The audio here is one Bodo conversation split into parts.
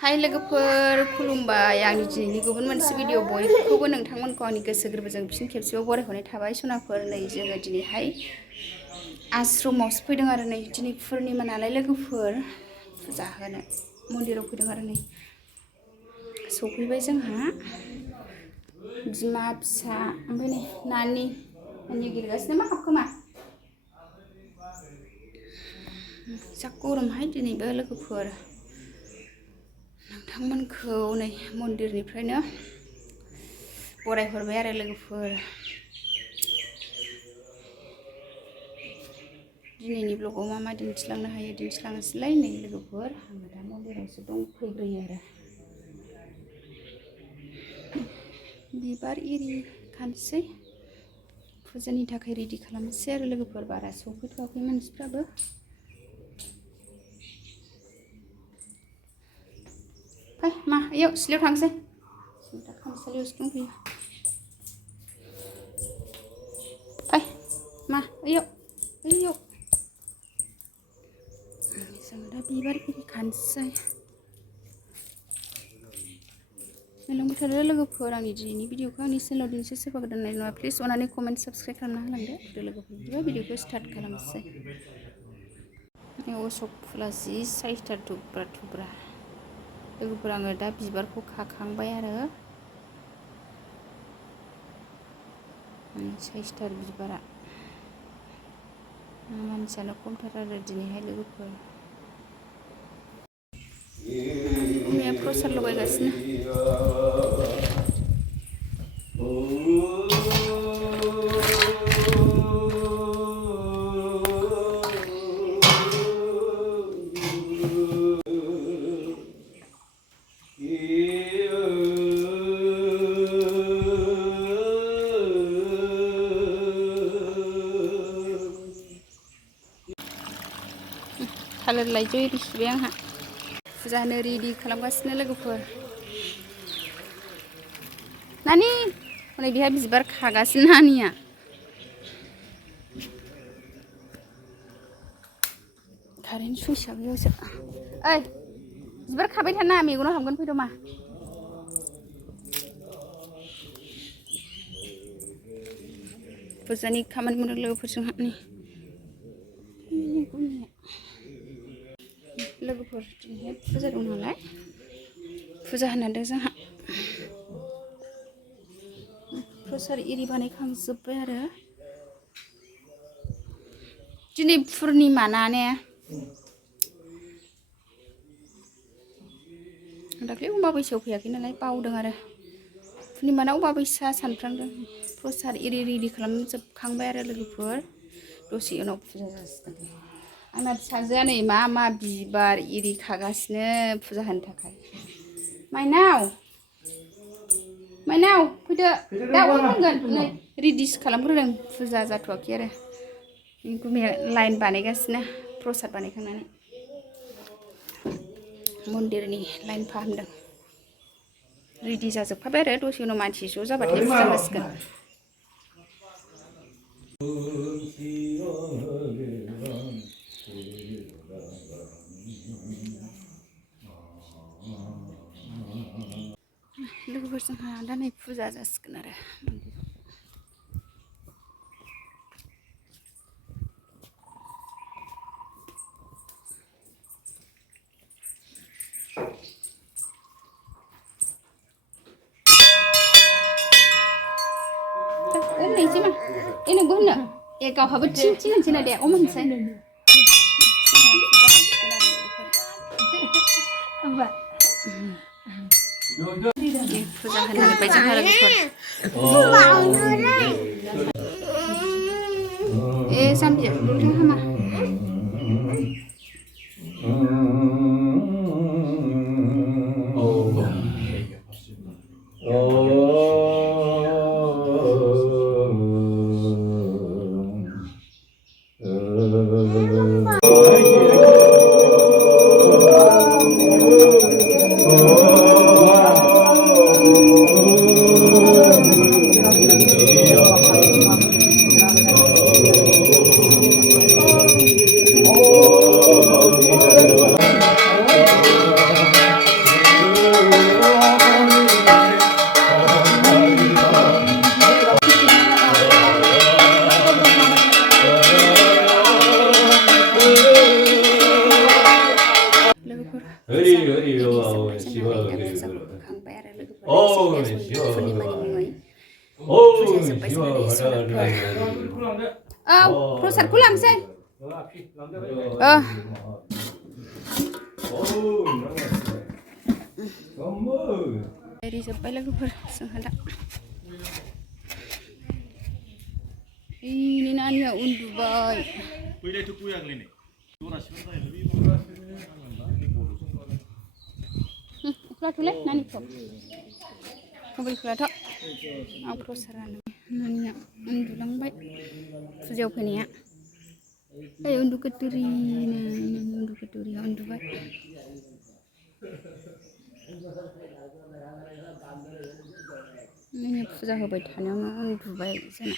हाय लोगोफोर खुलुमबाय आंनि दिनैनि गुबुन मोनसे भिडिअ बयखौबो नोंथांमोनखौ आंनि गोसो गोरबोजों फिन खेबसेबाव बरायहरनाय थाबाय सनाफोर नै जोङो दिनैहाय आश्रमावसो फैदों आरो नै दिनै पुर्निमा नालाय लोगोफोर फुजा होनो मन्दिराव फैदों आरो नै सफैबाय जोंहा बिमा फिसा ओमफ्राय नै नानि गेलेगासिनो मा हाबखोमा जा गरमहाय दिनैबो लोगोफोर नोंथांमोनखौ नै मन्दिरनिफ्रायनो बरायहरबाय आरो लोगोफोर दिनैनि ब्लगाव मा दिन्थिलांनो हायो दिन्थिलांनोसैलाय नै लोगोफोर आङो दा मन्दिरावसो दंफैग्रोयो आरो बिबार इरि खानोसै फुजानि थाखाय रेडि खालामनोसै आरो लोगोफोर बारा सफैथ'वाखै मानसिफ्राबो फै मा इयाव सिलायाव थांसै दा खामसालियावसो दंफैयो फै मा इयाव जों दा बिबार इरि खानोसै मोजां लोगोफोर आंनि दिनैनि भिडिअखौ आंनि चेनेलाव दिनैसो सोरबा गोदान नाय नङा प्लिज अननानै कमेन्ट साबस्क्राइब खालामना होलांदो लोगोफोर बिदिबा भिडिअखौ स्टार्ट खालामसै अशक फुला जि साइसथार थुब्रा लोगोफोर आङो दा बिबारखौ खाखांबाय आरो साइसथार बिबारा मानसियानो खमथार आरो दिनैहाय लोगोफोर बिमाया प्रसाद लगायगासिनो थालिर लाइजौ इरि सुबाय आंहा फुजा होनो रेडि खालामगासिनो लोगोफोर नानि हनै बेहा बिबार खागासिनो नानिया कारेन्ट सुइचआ बेयावसो ओइ बिबार खाबाय थाना मेगनाव हाबगोन फैद' मा फुजानि खामानि मावदों लोगोफोर जोंहा नै लोगोफोर दिनैहाय फुजा दं नालाय फुजा होनांदों जोंहा प्रसाद इरि बानायखांजोब्बाय आरो दिनै पुर्निमा ना ने दाख्लै अमाबैसायाव फैयाखै नालाय बावदों आरो पुर्निमा ना अमाबैसा सानफ्रांदों प्रसाद इरि रेडि खालामजोबखांबाय आरो लोगोफोर दसे उनाव फुजा जासिगोन आंना फिसाजोआ नै मा बिबार इरि खागासिनो फुजा होनो थाखाय माइनाव फैदो दा फैगोन नै रेडिसो खालामग्रोदों फुजा जाथ'वाखै आरो गुमैया लाइन बानायगासिनो प्रसाद बानायखांनानै मन्दिरनि लाइन फाहामदों रेडि जाजोबखाबाय आरो दसे उनाव मानसि ज' जाबाथाय फुजा होसिगोन लोगोफोर जोंहा दा नै फुजा जासिगोन आरो नैजिमा नोंबो होनो गावहाबो थिं होनसै ना दे होनसै फुजा होनानै बाय जोंहा लोगोफोर जाम्बिया नोंथां हामा लोगोफोर जोंहा नै दा फुजाखौ होखांबाय आरो लोगोफोर पुर्निमानि मुङै फुजाया जोब्बाय जोंहा नै सनाफोर औ प्रसादखौ लांसै एरि जोब्बाय लोगोफोर जोंहा दा ini nanya undubai. Kuida itu kuya gini. Kulah tulen nani kok. Mobil kulah tok. Aku proseran nanya undulang baik. Sejauh ini ya. Undu keturi undu keturi undu baik. Ini puja hobai थानायावनो उन्दुबाय जोंना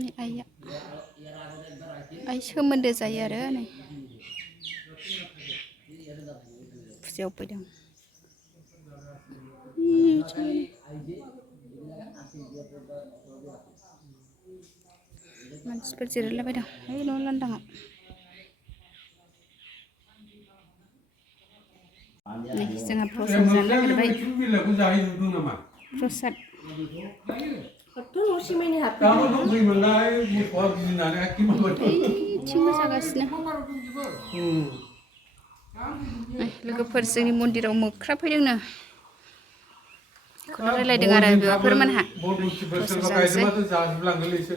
नै आइया आइ सोमोन्दो जायो आरो नै फुजायाव फैदों मानसिफोर जिरायलाबायदों ओइ न' लांदाङाव नै जोंहा प्रसाद जानो नागिरबाय प्रसाद ओइथिंबो जागासिनो लोगोफोर जोंनि मन्दिराव मोख्रा फैदोंनो बेखौनो रायलायदों आरो बिमाफोरमोनहा प्रसाद जानोसै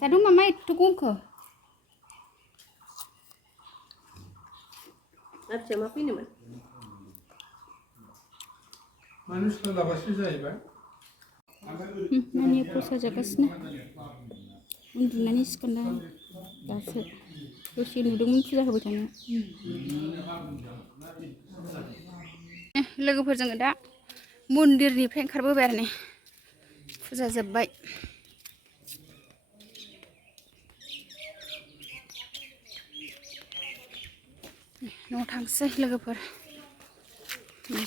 Sadu mama itu gungko. Apa cuma ini man? Manusia lah pasti saya kan. Nani proses jagasnya. Undur nani sekarang. Dasar. Terus ini dulu sudah bertanya. लोगोफोरजों दा मन्दिरनिफ्राय ओंखारबोबाय आरो नै फुजा जोब्बाय न'आव थांसै लोगोफोर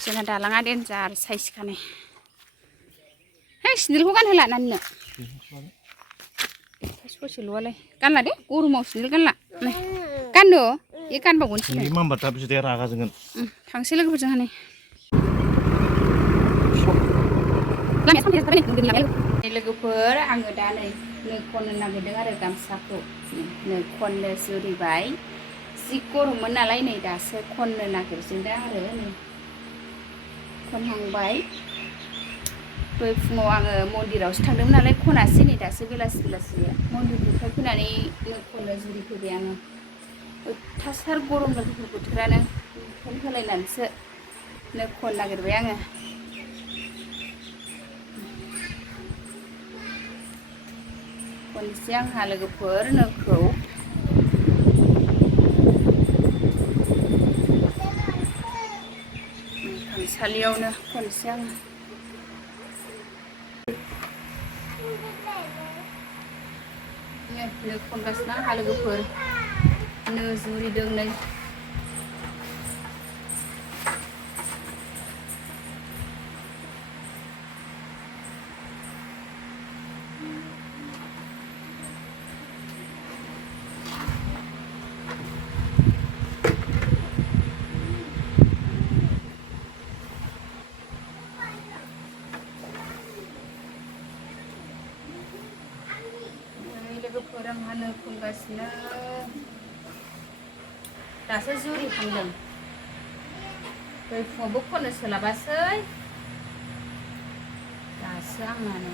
जोंना दालाङा देन्जार साइसखाने है सिन्देलखौ गानहोला नानिनो ससेल'आलाय गानला दे गरमाव सिन्देल गानला गाननो ए गानबावगोनसो थांसै लोगोफोर जोंहा नै लोगोफोर आङो दा नै नो खननो नागिरदों आरो गामसाखौ नो खननो जुरिबाय जि गरममोन नालाय नै दासो खननो नागिरजेनदों आरो नै खनहांबाय दहाय फुङाव आङो मन्दिरावसो थांदोंमोन नालाय खनासै नै दासो बेलासि मन्दिरनिफ्राय फैनानै नो खननो जुरिफैबाय आङो अयथासार गरम लोगोफोर बोथोरानो फेन होलायनानैसो नो खननो नागिरबाय आङो खनसे आंहा लोगोफोर नोखौ खामसालियावनो खनसे आङो नो खनगासिनो आंहा लोगोफोर नो जुरिदों नै लोगोफोर आंहा नो खनगासिनो दासो जुरिहांदों दहाय फुङावबो खननो सोलाबासै दासो आंना नै